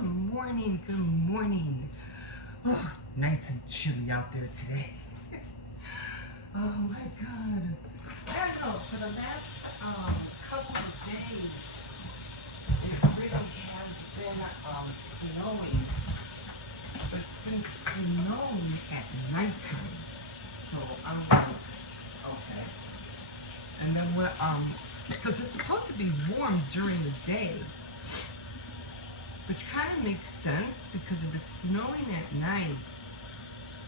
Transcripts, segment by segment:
Good morning, good morning. Oh, nice and chilly out there today. Oh my God. I don't know, for the last couple of days, it really has been snowing. But it's been snowing at nighttime. So I'm like, okay. And then what, because it's supposed to be warm during the day. Which kind of makes sense because if it's snowing at night,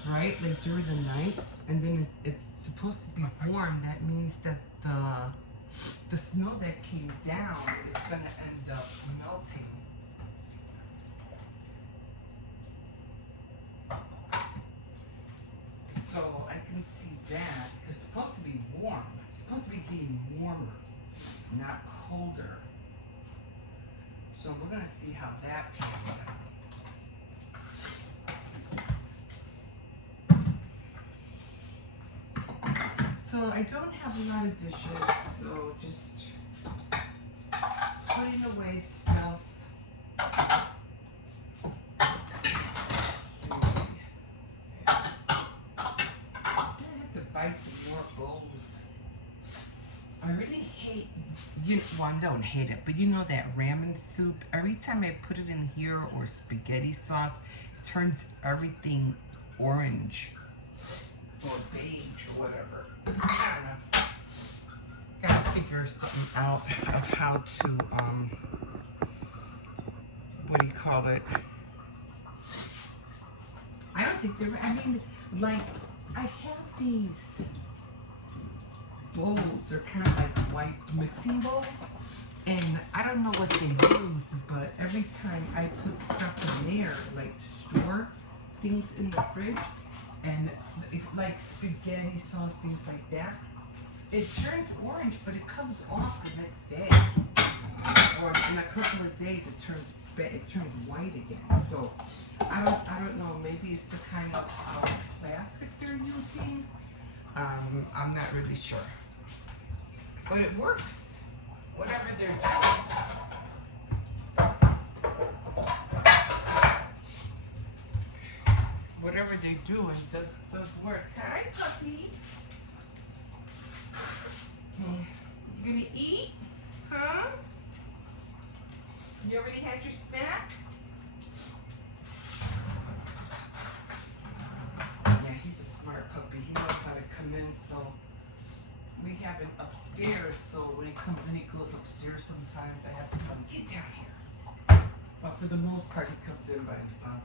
right, like during the night, and then it's supposed to be warm, that means that the snow that came down is going to end up melting. So I can see that because it's supposed to be warm. It's supposed to be getting warmer, not colder. So we're going to see how that pans out. So I don't have a lot of dishes, so just putting away stuff. Let's see. I have to buy some more bowls. I really hate, well, I don't hate it, but you know that ramen soup, every time I put it in here or spaghetti sauce, it turns everything orange or beige or whatever. I don't know. Gotta figure something out of how to, what do you call it? I don't think they're, I mean, like, I have these bowls, they're kind of like white mixing bowls, and I don't know what they use, but every time I put stuff in there, like to store things in the fridge, and if, like spaghetti sauce, things like that, it turns orange, but it comes off the next day, or in a couple of days it turns white again. So I don't know. Maybe it's the kind of plastic they're using. I'm not really sure, but it works. Whatever they're doing does work. Hi, puppy. You gonna eat? Huh? You already had your snack? Yeah, he's a smart puppy. He knows how to come in, so we have it upstairs, so when he comes in, he goes upstairs sometimes. I have to tell him, get down here. But for the most part, he comes in by himself.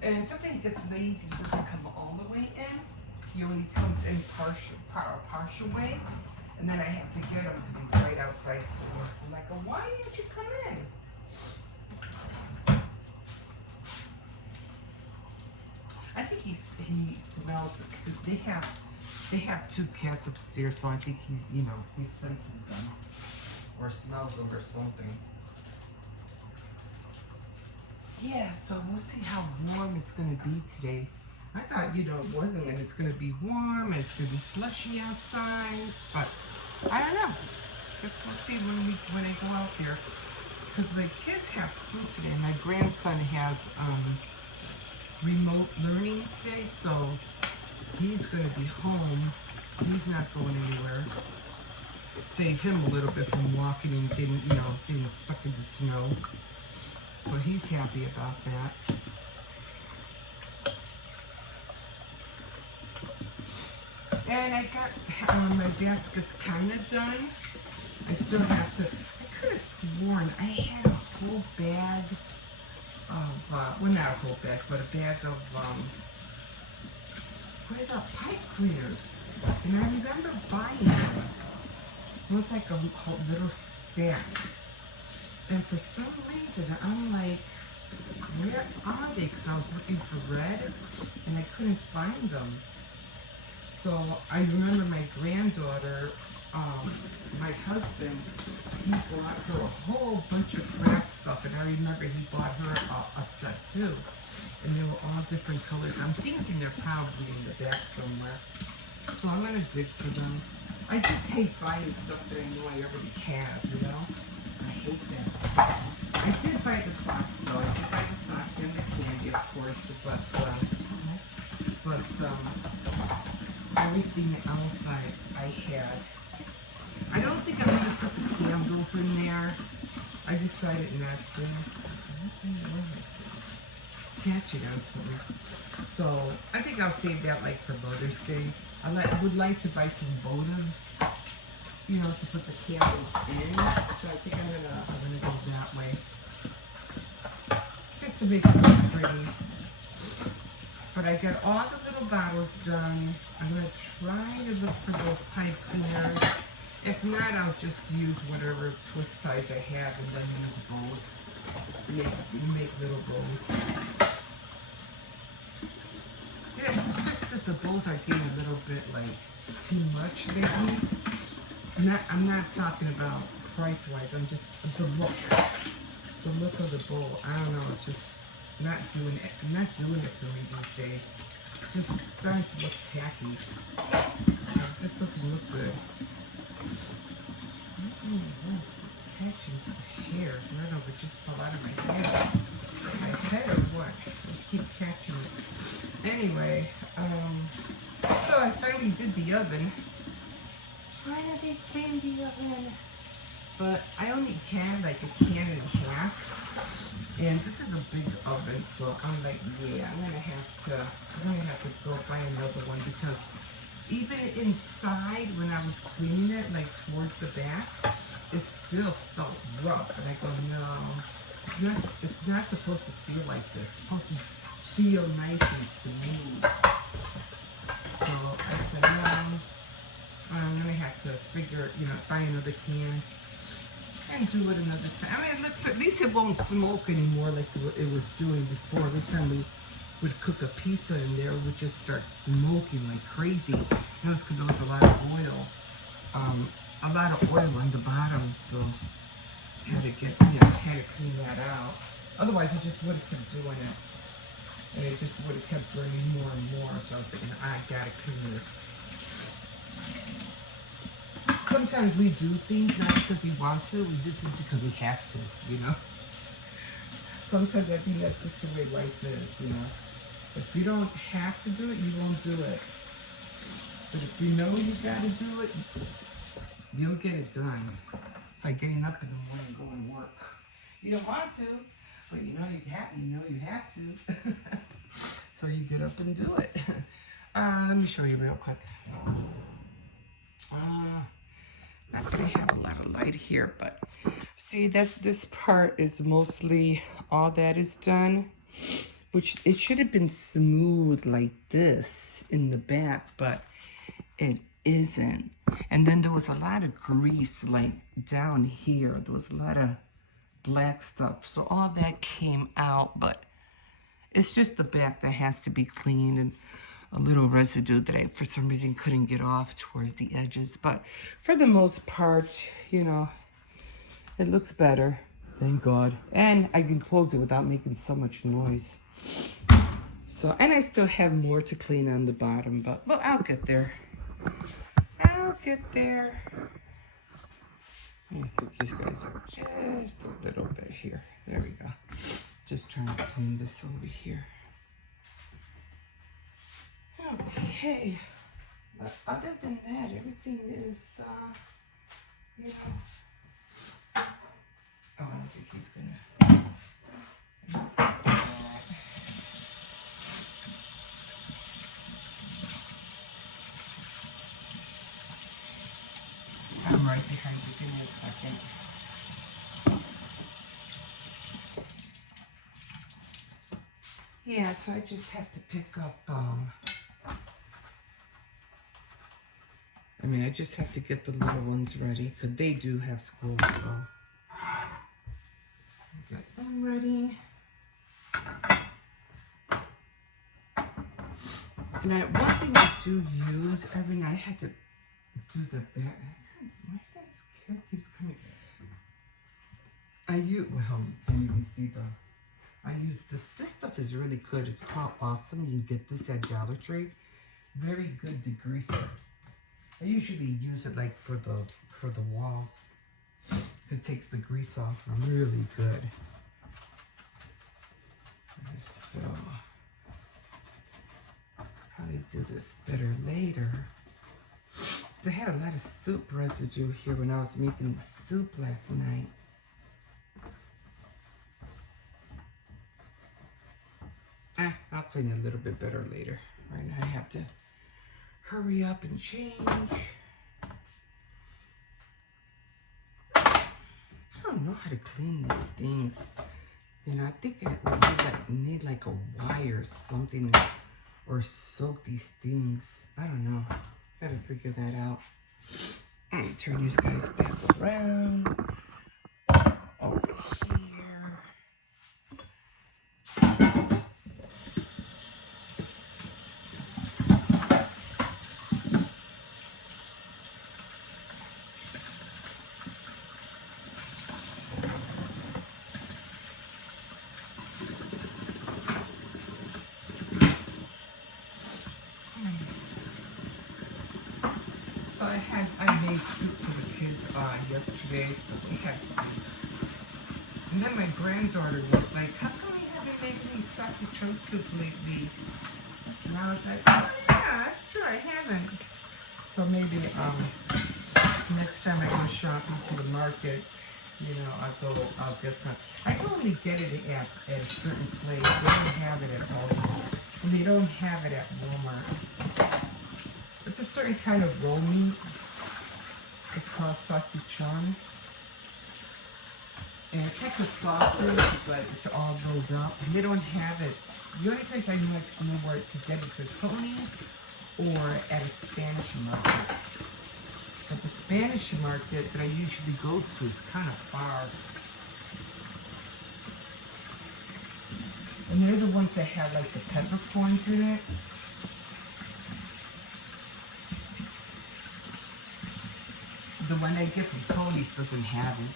And sometimes he gets lazy, he doesn't come all the way in. He only comes in partial way. And then I have to get him because he's right outside the door. I'm like, oh, why didn't you come in? I think he smells it because they have two cats upstairs, so I think he senses them or smells them or something. Yeah, so we'll see how warm it's gonna be today. I thought, it wasn't, and it's gonna be warm, and it's gonna be slushy outside, but I don't know. Guess we'll see when I go out there. Because the kids have school today, and my grandson has remote learning today, so he's gonna be home. He's not going anywhere. Save him a little bit from walking and getting stuck in the snow. So he's happy about that. And I got my baskets kind of done. I still have to, I could have sworn I had a whole bag of, well, not a whole bag, but a bag of, what are the pipe cleaners? And I remember buying them. It was like a little stack. And for some reason, I'm like, where are they? Because I was looking for red, and I couldn't find them. So I remember my granddaughter, my husband, he bought her a whole bunch of craft stuff, and I remember he bought her a set too. And they were all different colors. I'm thinking they're probably in the back somewhere. So I'm going to dig for them. I just hate buying stuff that I know I already have, you know? I hate that. I did buy the socks though. I did buy the socks and the candy, of course, but everything else I had. I don't think I'm gonna put the candles in there. I decided not to. Catch it on something. So I think I'll save that like for Mother's Day. I would like to buy some bottoms, you know, to put the candles in. So I think I'm gonna go that way, just to make it look pretty. But I got all the little bottles done. I'm gonna try to look for those pipe cleaners. If not, I'll just use whatever twist ties I have and then use bows. Make little bows. Yeah, it's just that the bows are getting a little bit like too much lately. I'm not talking about price-wise. I'm just the look of the bowl. I don't know. It's just not doing it. Not doing it for me these days. Just starting to look tacky. It just doesn't look good. Catching hair. I don't know if it just fell out of my hair. My head or what? I keep catching it. Anyway, so I finally did the oven. Finally cleaned the oven. But I only had like a can and a half. And this is a big oven, so I'm like, yeah, I'm gonna have to go buy another one because even inside when I was cleaning it, like towards the back, it still felt rough. And I go, no, it's not supposed to feel like this. It's supposed to feel nice and smooth. So I said, no, I'm gonna have to buy another can and do it another time. I mean, at least it won't smoke anymore like it was doing before. Every time we would cook a pizza in there, it would just start smoking like crazy. It was because there was a lot of oil on the bottom, so had to clean that out. Otherwise, it just would have kept doing it, and it just would have kept burning more and more. So I was thinking, I gotta clean this. Sometimes we do things not because we want to, we do things because we have to, you know? Sometimes I think that's just the way life is, you know? If you don't have to do it, you won't do it. But if you know you gotta do it, you'll get it done. It's like getting up in the morning and going to work. You don't want to, but you know you have to. So you get up and do it. Let me show you real quick. Not gonna have a lot of light here, but see, this part is mostly all that is done, which it should have been smooth like this in the back, but it isn't. And then there was a lot of grease like down here. There was a lot of black stuff, so all that came out, but it's just the back that has to be cleaned and a little residue that I, for some reason, couldn't get off towards the edges. But for the most part, you know, it looks better. Thank God. And I can close it without making so much noise. So, and I still have more to clean on the bottom, but well, I'll get there. I'll get there. I think these guys are just a little bit here. There we go. Just trying to clean this over here. Okay, but other than that, everything is, you know, oh, I don't think he's gonna, I'm right behind you, give me a second. Yeah, so I just have to pick up, I just have to get the little ones ready, because they do have school, so. Get them ready. And one thing I do use every night, I had to do the back. Why that scare keeps coming? Well, you can't even see I use this. This stuff is really good. It's called Awesome. You can get this at Dollar Tree. Very good degreaser. I usually use it like for the walls. It takes the grease off really good. So probably do this better later. I had a lot of soup residue here when I was making the soup last night. I'll clean it a little bit better later. Right now I have to hurry up and change. I don't know how to clean these things. You know, I think I would need like a wire or something, or soak these things. I don't know. Gotta figure that out. Let me turn you guys back around. Over here. So I made soup for the kids yesterday, so we had soup. And then my granddaughter was like, how come we haven't made any sausage soup lately? And I was like, oh yeah, that's true, I haven't. So maybe next time I go shopping to the market, you know, I'll get some. I can only get it at a certain place. They don't have it at Aldi. And they don't have it at Walmart. It's a certain kind of roll meat. It's called saucichon. And it's like a sausage, but it's all rolled up. And they don't have it. The only place I know where to get it is Tony's or at a Spanish market. But the Spanish market that I usually go to is kind of far. And they're the ones that have like the peppercorns in it. The one I get from Tony's doesn't have it.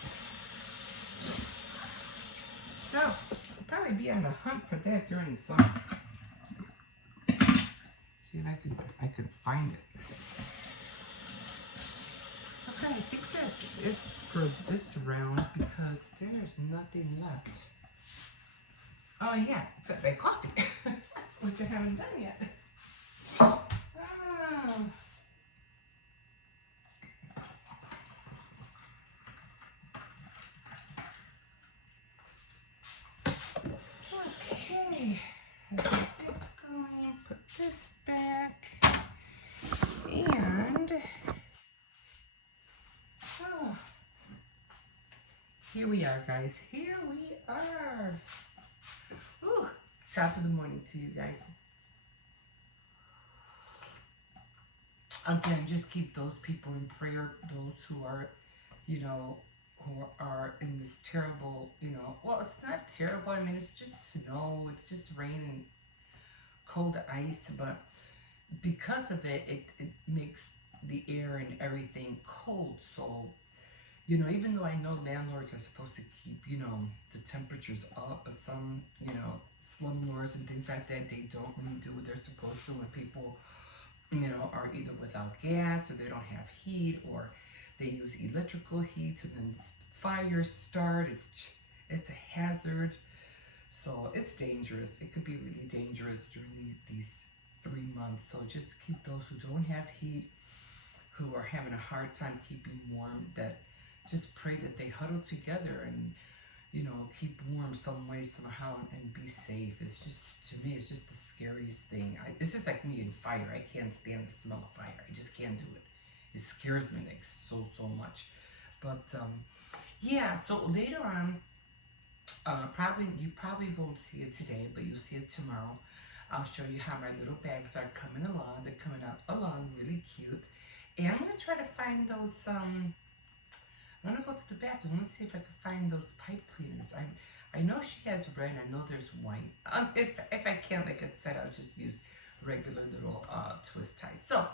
So, I'll probably be on the hunt for that during the summer. See if I could find it. Okay, I think that's it for this round because there's nothing left. Oh yeah, except my coffee, which I haven't done yet. Oh. Okay, get this going, put this back, and here we are, guys. Here we are. Ooh, top of the morning to you guys. Again, just keep those people in prayer, those who are, you know, who are in this terrible, you know, well, it's not terrible. I mean, it's just snow, it's just rain and cold ice, but because of it, it makes the air and everything cold. So, you know, even though I know landlords are supposed to keep, you know, the temperatures up, but some, you know, slumlords and things like that, they don't really do what they're supposed to when people, you know, are either without gas or they don't have heat or they use electrical heat and then fires start. It's a hazard. So it's dangerous. It could be really dangerous during these 3 months. So just keep those who don't have heat, who are having a hard time keeping warm, that just pray that they huddle together and, you know, keep warm some way, somehow, and be safe. It's just, to me, it's just the scariest thing. It's just like me in fire. I can't stand the smell of fire. I just can't do it. It scares me like so much. But yeah, so later on, you probably won't see it today, but you'll see it tomorrow. I'll show you how my little bags are coming along. They're coming out along really cute. And I'm gonna try to find those I'm gonna go to the back and let's see if I can find those pipe cleaners. I know she has red. I know there's white. If I can, like I said, I'll just use regular little twist ties. So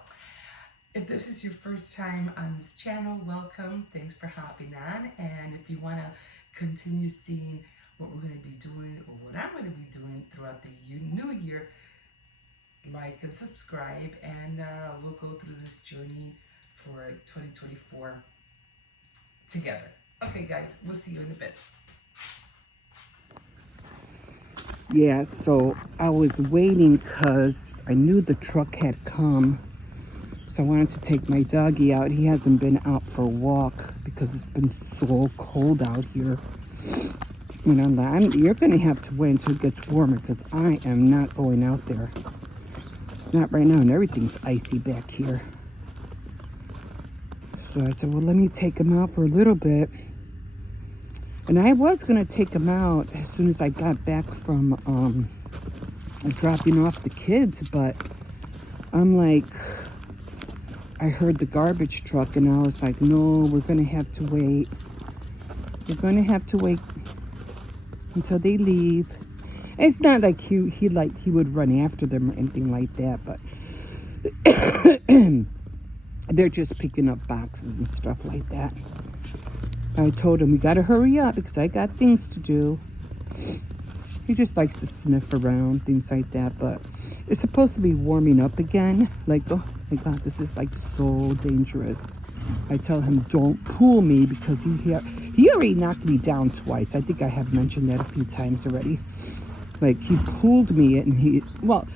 if this is your first time on this channel, welcome. Thanks for hopping on. And if you want to continue seeing what we're going to be doing or what I'm going to be doing throughout the new year, like and subscribe, and we'll go through this journey for 2024 together. Okay, guys, we'll see you in a bit. Yeah, so I was waiting because I knew the truck had come. So I wanted to take my doggy out. He hasn't been out for a walk because it's been so cold out here. And I'm like, you're going to have to wait until it gets warmer because I am not going out there. Not right now, and everything's icy back here. So I said, well, let me take him out for a little bit. And I was going to take him out as soon as I got back from dropping off the kids, but I'm like, I heard the garbage truck and I was like, no, we're going to have to wait. We're going to have to wait until they leave. It's not like he would run after them or anything like that, but they're just picking up boxes and stuff like that. I told him we got to hurry up because I got things to do. He just likes to sniff around, things like that, but it's supposed to be warming up again. Like, oh my God, this is like so dangerous. I tell him, don't pull me because he already knocked me down twice. I think I have mentioned that a few times already. Like, he pulled me and what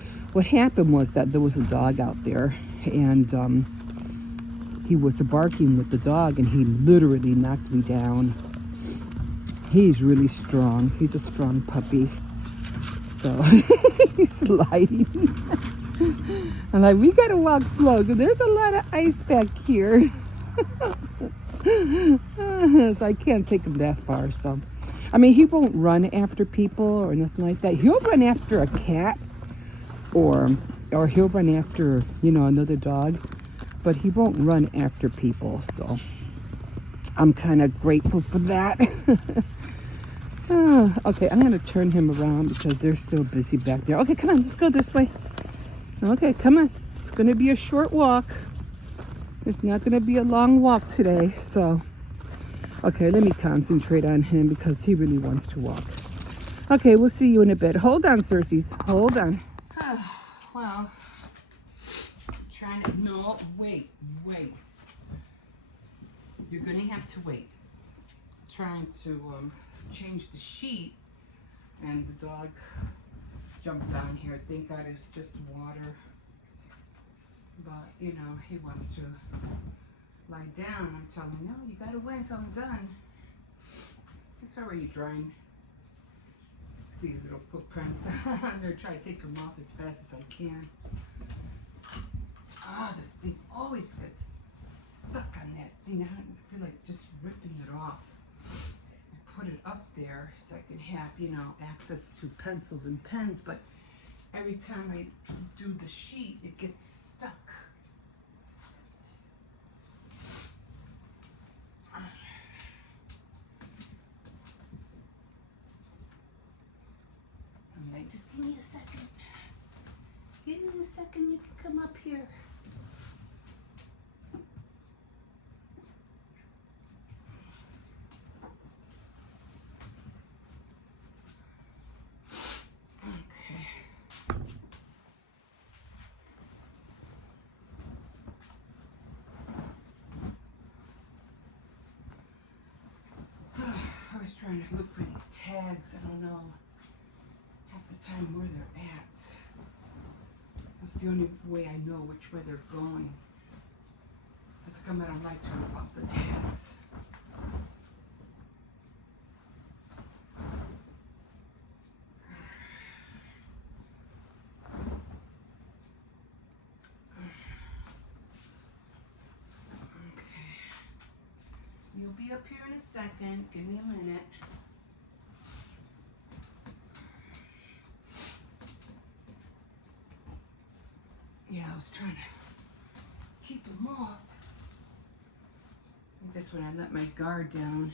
happened was that there was a dog out there and he was barking with the dog and he literally knocked me down. He's really strong. He's a strong puppy. So he's sliding. I'm like, we gotta walk slow because there's a lot of ice back here. So I can't take him that far. So, I mean, he won't run after people or nothing like that. He'll run after a cat or he'll run after, another dog, but he won't run after people. So I'm kind of grateful for that. Okay, I'm going to turn him around because they're still busy back there. Okay, come on, let's go this way. Okay, come on. It's going to be a short walk. It's not going to be a long walk today. So, okay, let me concentrate on him because he really wants to walk. Okay, we'll see you in a bit. Hold on, Circes. Hold on. Well, trying to... No, wait. You're going to have to wait. Trying to change the sheet, and the dog jumped down here. Thank God it's just water. But, he wants to lie down. I'm telling him, no, you got to wait until I'm done. It's already drying. See his little footprints. I'm going to try to take them off as fast as I can. This thing always gets stuck on that thing. I feel like just ripping it off. I put it up there so I can have, access to pencils and pens, but every time I do the sheet, it gets stuck. I'm like, just give me a second. Give me a second, you can come up here. I was trying to look for these tags. I don't know half the time where they're at. That's the only way I know which way they're going. That's come I don't like to rip off the tags. Okay. You'll be up here in a second. Give me a minute. Yeah, I was trying to keep them off. I guess when I let my guard down,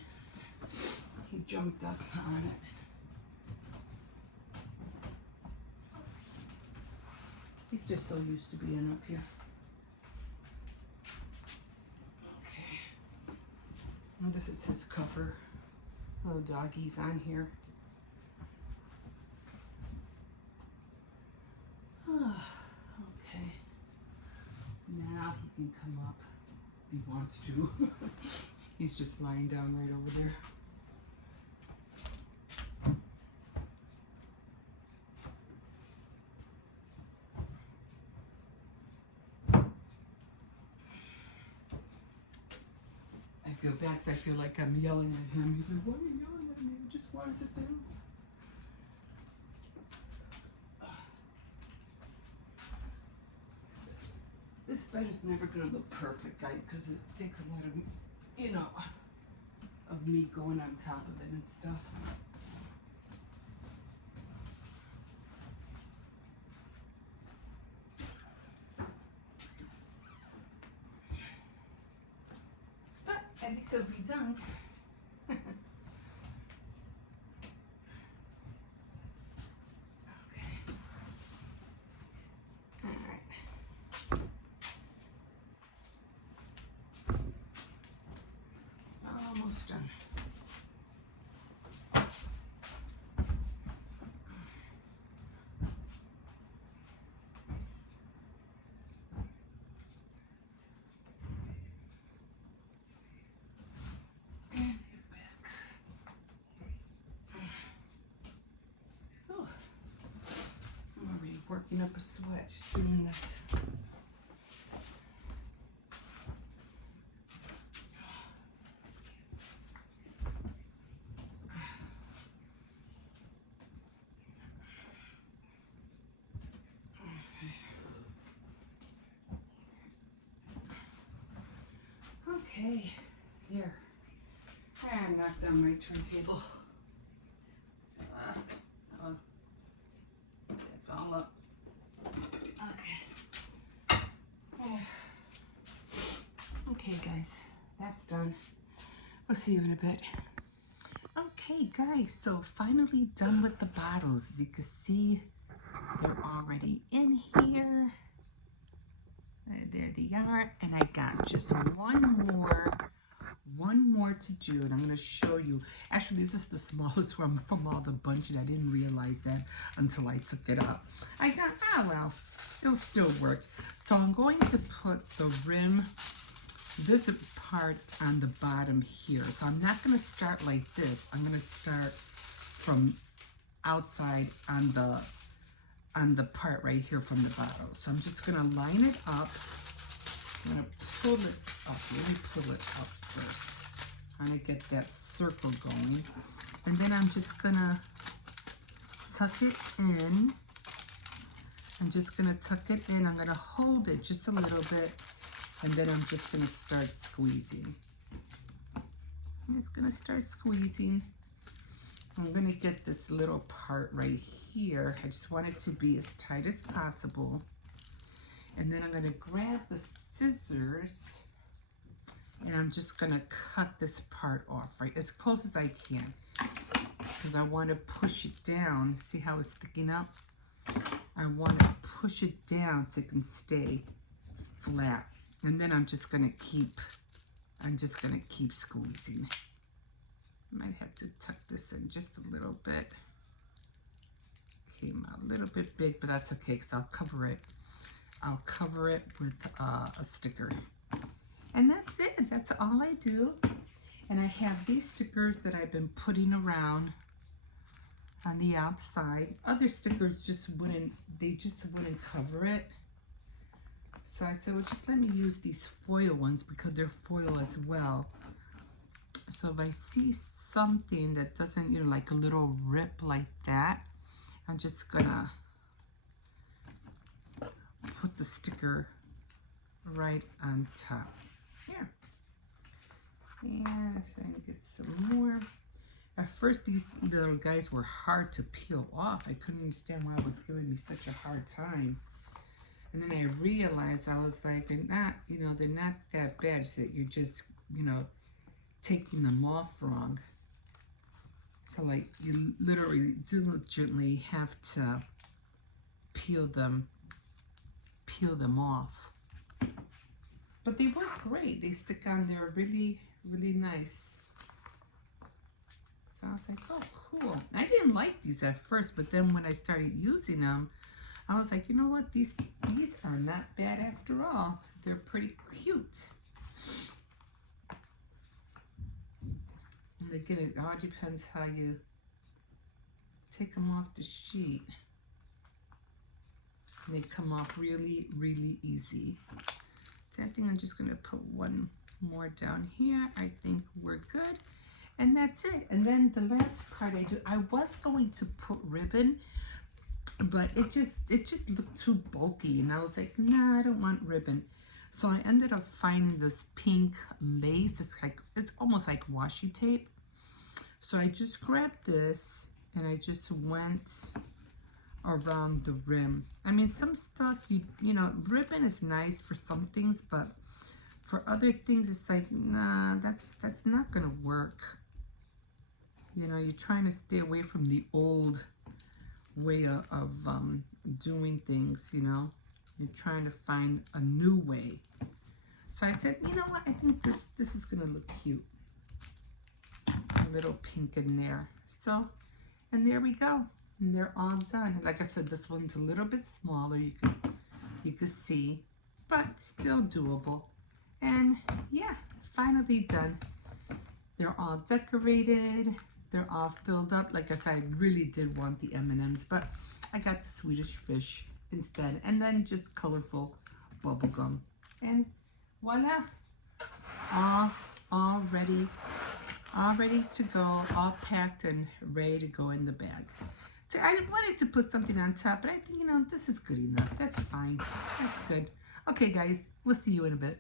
he jumped up on it. He's just so used to being up here. Okay. And this is his cover. Little doggies on here. Okay. Now he can come up. He wants to. He's just lying down right over there. I feel bad 'cause I feel like I'm yelling at him. He's like, "Why are you yelling at me? I just want to sit down." This bed is never gonna look perfect, guys, because it takes a lot of, you know, of me going on top of it and stuff. But at least it'll be done. Almost done. And get back. Oh, I'm already working up a sweat just doing this. Okay, here. I knocked down my turntable. It's all up. Okay. Okay, guys, that's done. We'll see you in a bit. Okay, guys, so finally done with the bottles. As you can see, they're already in here. There they are, and I got just one more to do, and I'm going to show you. Actually, this is the smallest one from all the bunch, and I didn't realize that until I took it up. I got, well, it'll still work. So I'm going to put the rim, this part on the bottom here. So I'm not going to start like this. I'm going to start from outside on the part right here from the bottle. So I'm just going to line it up. I'm going to pull it up. Let me pull it up first. Trying to get that circle going. And then I'm just going to tuck it in. I'm just going to tuck it in. I'm going to hold it just a little bit. And then I'm just going to start squeezing. I'm just going to start squeezing. I'm going to get this little part right here. I just want it to be as tight as possible. And then I'm going to grab the scissors and I'm just going to cut this part off, right, as close as I can. Because I want to push it down. See how it's sticking up? I want to push it down so it can stay flat. And then I'm just going to keep squeezing. Might have to tuck this in just a little bit. Came out a little bit big, but that's okay because I'll cover it. I'll cover it with a sticker. And that's it. That's all I do. And I have these stickers that I've been putting around on the outside. Other stickers just wouldn't cover it. So I said, well, just let me use these foil ones because they're foil as well. So if I see something that doesn't, you know, like a little rip like that, I'm just gonna put the sticker right on top. Here. And so I can get some more. At first, these little guys were hard to peel off. I couldn't understand why it was giving me such a hard time. And then I realized, I was like, they're not, you know, they're not that bad. So you're just, you know, taking them off wrong. So like you literally diligently have to peel them off. But they work great. They stick on there really, really nice. So I was like, oh, cool. I didn't like these at first, but then when I started using them, I was like, you know what? These are not bad after all. They're pretty cute. And again, it all depends how you take them off the sheet. And they come off really, really easy. So I think I'm just gonna put one more down here. I think we're good. And that's it. And then the last part I was going to put ribbon, but it just looked too bulky. And I was like, nah, I don't want ribbon. So I ended up finding this pink lace. It's almost like washi tape. So I just grabbed this and I just went around the rim. I mean, some stuff, you know, ribbon is nice for some things, but for other things, it's like, nah, that's not gonna work. You know, you're trying to stay away from the old way of doing things, you know. You're trying to find a new way. So I said, you know what, I think this is gonna look cute. A little pink in there. So, and there we go. And they're all done. Like I said, this one's a little bit smaller, you can see, but still doable. And yeah, finally done. They're all decorated. They're all filled up. Like I said, I really did want the M&Ms, but I got the Swedish fish instead. And then just colorful bubble gum. And voila, all ready to go, all packed and ready to go in the bag. So I wanted to put something on top, but I think, you know, this is good enough. That's fine. That's good. Okay, guys, we'll see you in a bit.